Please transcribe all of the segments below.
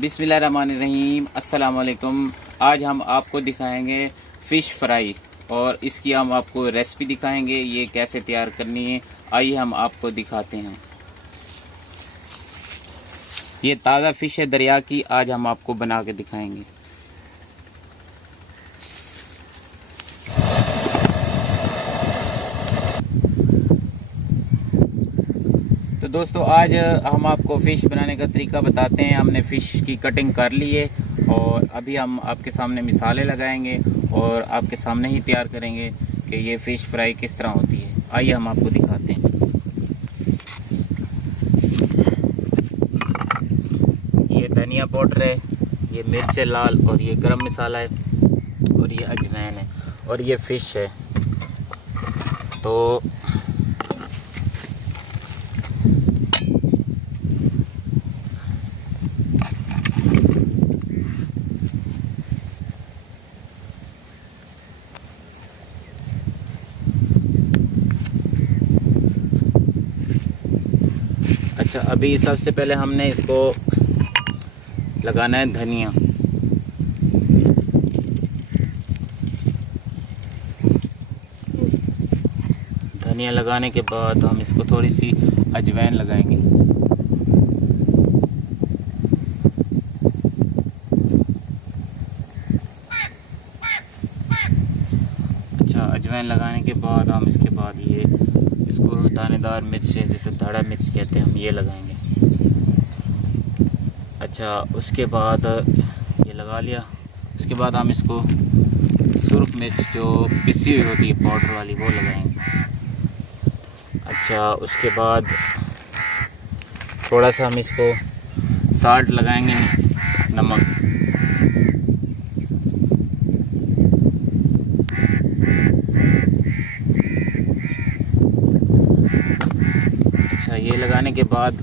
बिस्मिल्लाहिर्रहमानिर्रहीम। अस्सलाम वालेकुम। आज हम आपको दिखाएंगे फ़िश फ्राई और इसकी हम आपको रेसिपी दिखाएंगे, ये कैसे तैयार करनी है। आइए हम आपको दिखाते हैं। ये ताज़ा फ़िश है दरिया की, आज हम आपको बना के दिखाएंगे। तो दोस्तों आज हम आपको फ़िश बनाने का तरीका बताते हैं। हमने फ़िश की कटिंग कर ली है और अभी हम आपके सामने मिसालें लगाएंगे और आपके सामने ही तैयार करेंगे कि ये फ़िश फ्राई किस तरह होती है। आइए हम आपको दिखाते हैं। ये धनिया पाउडर है, ये मिर्च लाल और ये गरम मसाला है और ये अजवाइन है और ये फ़िश है। तो अच्छा, अभी सबसे पहले हमने इसको लगाना है धनिया। धनिया लगाने के बाद हम इसको थोड़ी सी अजवाइन लगाएंगे। अच्छा, अजवाइन लगाने के बाद हम इसके बाद ये इसको दानेदार मिर्च जैसे धड़ा मिर्च कहते हैं, हम ये लगाएंगे। अच्छा, उसके बाद ये लगा लिया। उसके बाद हम इसको सुर्ख मिर्च जो पिसी हुई होती है पाउडर वाली, वो लगाएंगे। अच्छा, उसके बाद थोड़ा सा हम इसको साल्ट लगाएंगे, नमक। अच्छा, ये लगाने के बाद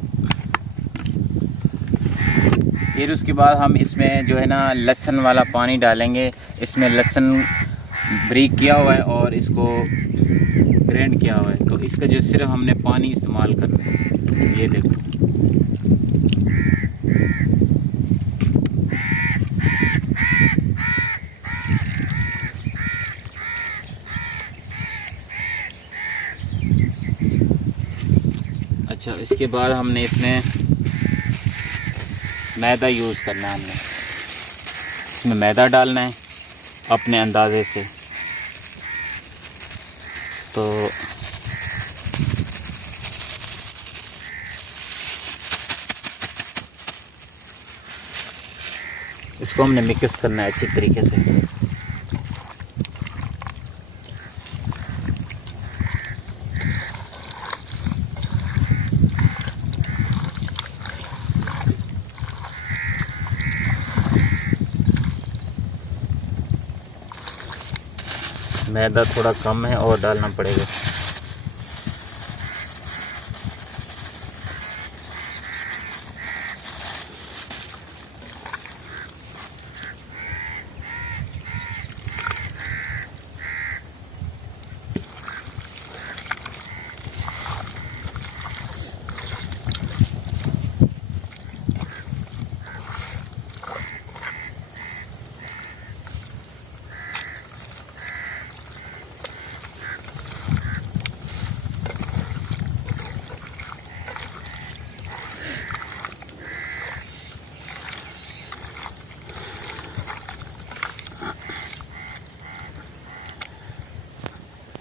फिर उसके बाद हम इसमें जो है ना लहसुन वाला पानी डालेंगे। इसमें लहसुन ब्रीक किया हुआ है और इसको ग्राइंड किया हुआ है, तो इसका जो सिर्फ हमने पानी इस्तेमाल करना है। ये देखो, अच्छा, इसके बाद हमने इसमें मैदा यूज़ करना है। हमने इसमें मैदा डालना है अपने अंदाजे से। तो इसको हमने मिक्स करना है अच्छी तरीके से। मैदा थोड़ा कम है और डालना पड़ेगा।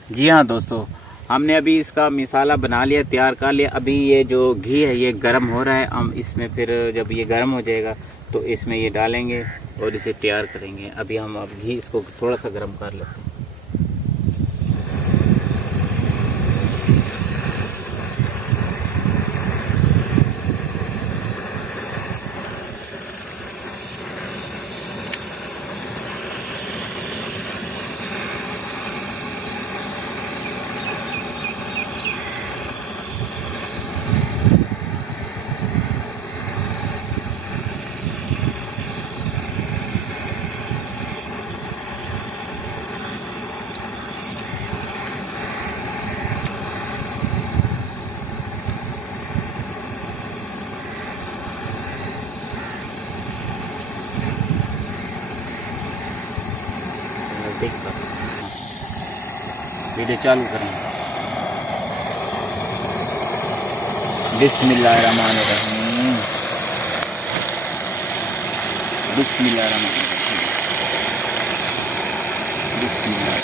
जी हाँ दोस्तों, हमने अभी इसका मिसाला बना लिया, तैयार कर लिया। अभी ये जो घी है ये गर्म हो रहा है। हम इसमें फिर जब ये गर्म हो जाएगा तो इसमें ये डालेंगे और इसे तैयार करेंगे। अभी हम अब घी इसको थोड़ा सा गर्म कर लेते हैं। ठीक है, वीडियो चालू करें। बिस्मिल्लाहिर्रहमानिर्रहीम, बिस्मिल्लाहिर्रहमानिर्रहीम, बिस्मिल्लाह।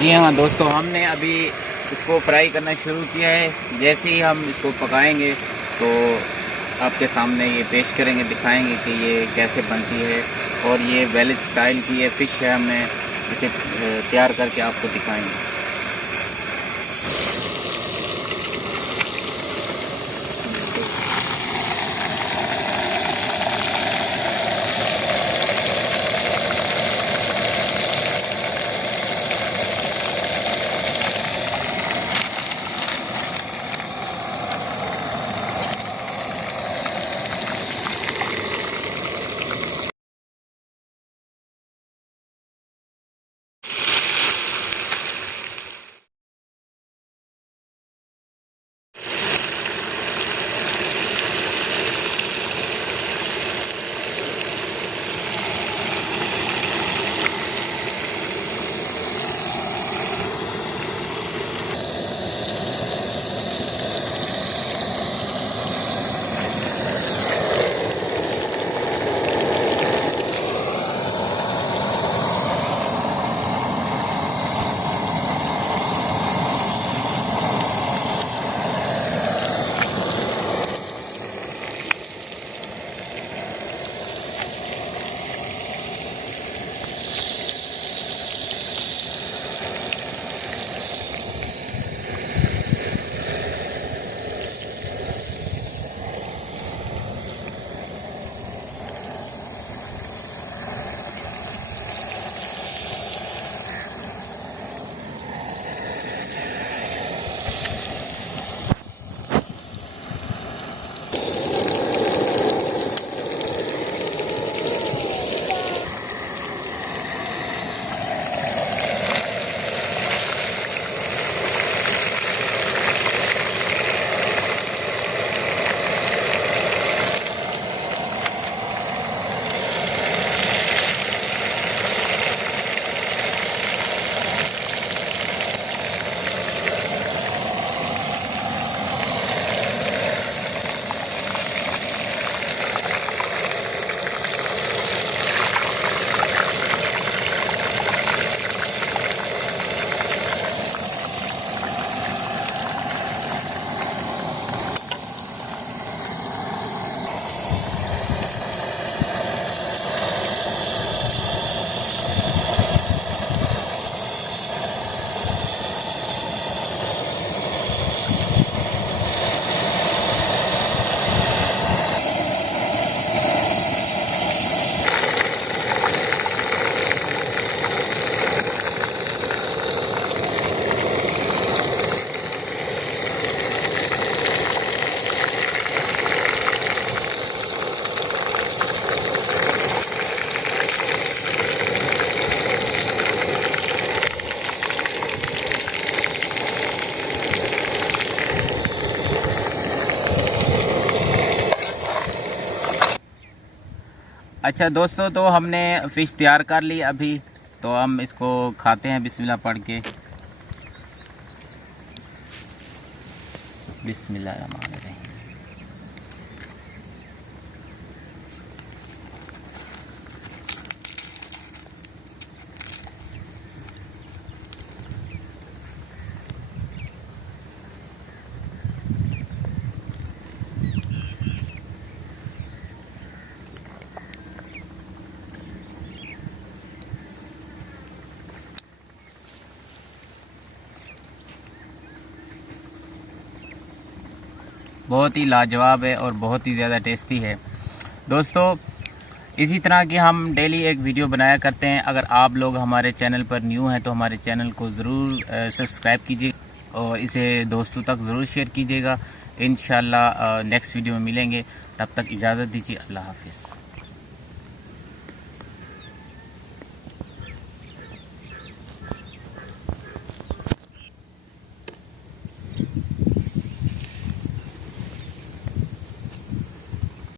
जी हाँ दोस्तों, हमने अभी इसको फ्राई करना शुरू किया है। जैसे ही हम इसको पकाएंगे तो आपके सामने ये पेश करेंगे, दिखाएंगे कि ये कैसे बनती है। और ये वैलिड स्टाइल की ये फ़िश है, हमने इसे तैयार करके आपको दिखाएंगे। अच्छा दोस्तों, तो हमने फ़िश तैयार कर ली अभी, तो हम इसको खाते हैं बिस्मिल्लाह पढ़ के। बिस्मिल्लाहिर्रहमानिर्रहीम। बहुत ही लाजवाब है और बहुत ही ज़्यादा टेस्टी है दोस्तों। इसी तरह की हम डेली एक वीडियो बनाया करते हैं। अगर आप लोग हमारे चैनल पर न्यू हैं तो हमारे चैनल को ज़रूर सब्सक्राइब कीजिए और इसे दोस्तों तक ज़रूर शेयर कीजिएगा। इंशाल्लाह नेक्स्ट वीडियो में मिलेंगे, तब तक इजाज़त दीजिए। अल्लाह हाफिज़।